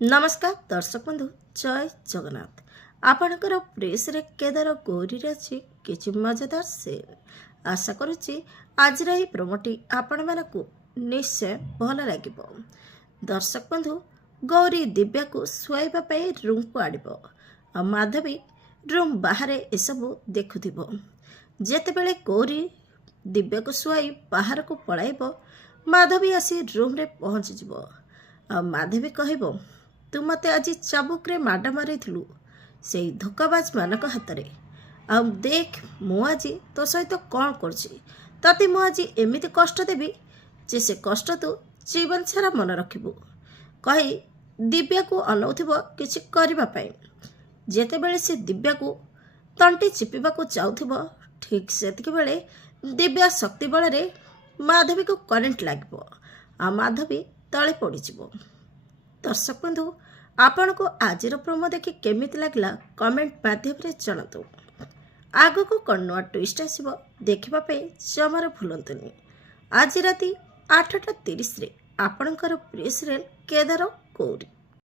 नमस्कार दर्शक बंधु जय जगन्नाथ आपणकर प्रेस केदार गौरी अच्छी किसी मजेदार सेल आशा करुच्ची आज प्रोमोटी आपण मानक निश्चय भल लगे। दर्शक बंधु गौरी दिव्या को शुआइबा रूम को आड़ माधवी रूम बाहर एसबू देखुव जितेबले गौरी दिव्या को शुआई बाहर को पलाइब माधवी आसी रूम रे पहुँची माधवी कह तू मत आज चाबुक्रे माड मारिलु से धोकाबाज मानक हाथ में देख मु आज तो सहित कौन करते मुझे एमती कष्ट देवी जे से कष्ट तू जीवन सारा मन रखु कही दिव्या को अनौथिब किछि करने जेतेबेले से दिव्या को तंटी चिपिबा को चाहूब ठीक से बेले दिव्या शक्ति बल माधवी को करेन्ट लगे आ माधवी तले पड़ज। दर्शक बंधु आपण को आज प्रोमो देखि केमिति लागला कमेंट माध्यम जनातु। आगो को कौन नुआ ट्विस्ट आसिबो देखिबा जमार भूलंतुनि। आज राति 8:30 आपणकर प्रिय सीरियल केदार गौरी।